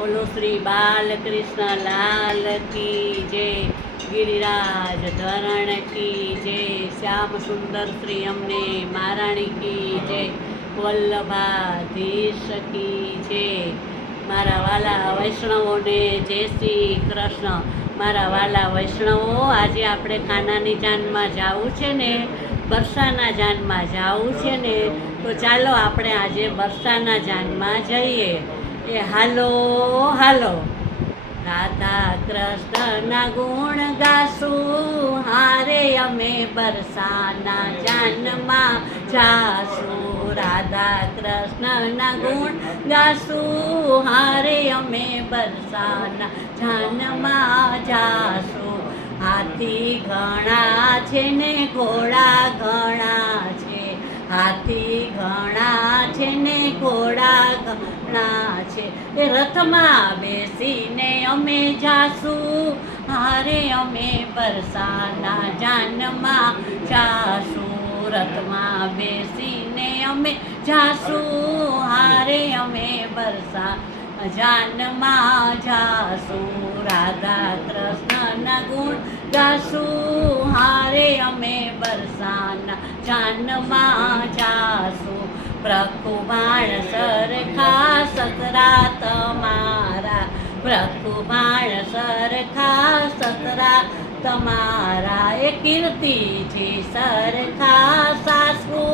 બોલો શ્રી બાલકૃષ્ણ લાલ કી જય, ગિરિરાજ ધરણ કી જય, શ્યામ સુંદર શ્રી અમને મહારાણી કી જય, વલ્લભાધીશ કી જય. મારા વાલા વૈષ્ણવોને જય શ્રી કૃષ્ણ. મારા વાલા વૈષ્ણવો, આજે આપણે ખાનાની જાનમાં જવું છે ને, બરસાના જાનમાં જવું છે ને, તો ચાલો આપણે આજે બરસાના જાનમાં જઈએ. એ હાલો હાલો, રાધા કૃષ્ણના ગુણ ગાશું, હારે અમે બરસાના જાનમાં જાશું. રાધા કૃષ્ણના ગુણ ગાશું, હારે અમે બરસાના જાનમાં જાશું. હાથી ઘણા છે ને ઘોડા ઘણા છે, હાથી ઘણા છે ને ઘોડા ઘણા છે. એ રથમાં બેસીને અમે જાશું, હારે અમે બરસાના જાનમાં જાશું. રથમાં બેસીને અમે જાશું, હારે અમે બરસા જાનમાં જાશું. રાધા કૃષ્ણના ગુણ ગાશું, હારે અમે બરસાના જાનમાં જાશું. પ્રકુબાણ સરખા સતરા તમારા, પ્રકુબાણ સરખા સતરા તમારા. એ કીર્તિથી સરખા સાસુ,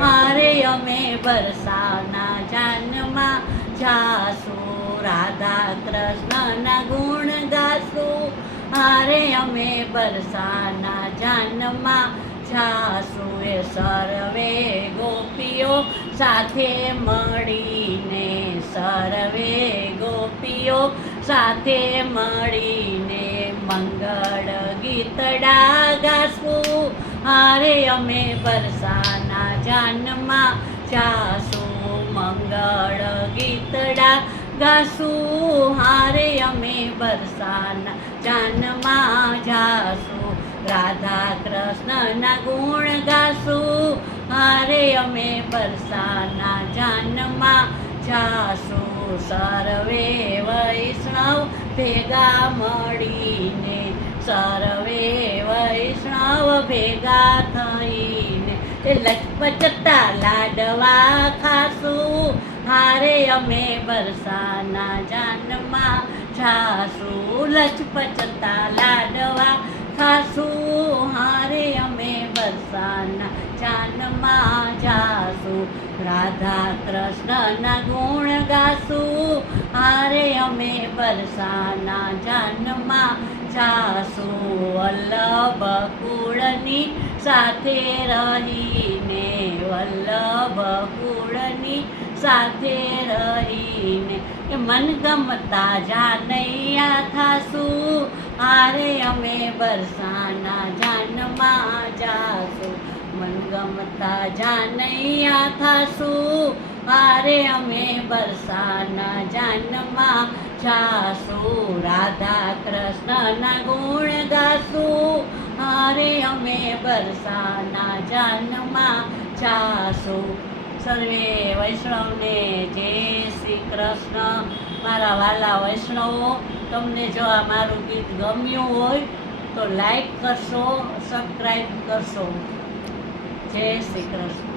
હારે અમે બરસાના જાનમાં જાશું. રાધા કૃષ્ણના ગુણ ગાશું, હારે અમે બરસાના જાનમાં જાશું. એ સર્વે ગોપીઓ સાથે મળીને, સર્વે ગોપીઓ સાથે મળીને મંગળ ગીતડા ગાશું, હારે અમે બરસાના જાનમાં જાશું. મંગળ ગીતડા ગાશું, હારે અમે બરસાના જાનમાં જાશું. રાધા કૃષ્ણના ગુણ ગાશું, હારે અમે બરસાના જાનમાં જાશું. સર્વે વૈષ્ણવ ભેગા મળીને, સર્વે વૈષ્ણવ ભેગા થઈને એ લચપચતા લાડવા ખાશું, હારે અમે બરસાના જાનમાં જાશું. લચપચતા લાડવા ખાશું, હારે અમે બરસાના જાનમાં જાશું. રાધા કૃષ્ણના ગુણ ગાશું, હારે અમે બરસાના જાનમાં જાશું. વલ્લભ કુળની સાથે રહીને, વલ્લભ કુળની સાથે રહીને એ મનગમતા જાનૈયા થાશું, હારે અમે બરસાના જાનમાં જાશું. મનગમતા જાનૈયા થાશું, હારે અમે બરસાના જાનમાં જાશું. રાધા કૃષ્ણના ગુણ ગાશું, હારે અમે બરસાના જાનમાં જાશું. સર્વે વૈષ્ણવને જય શ્રી કૃષ્ણ. મારા વાલા વૈષ્ણવો, તમને જો આ મારું ગીત ગમ્યું હોય તો લાઈક કરશો, સબસ્ક્રાઈબ કરશો. જય શ્રી કૃષ્ણ.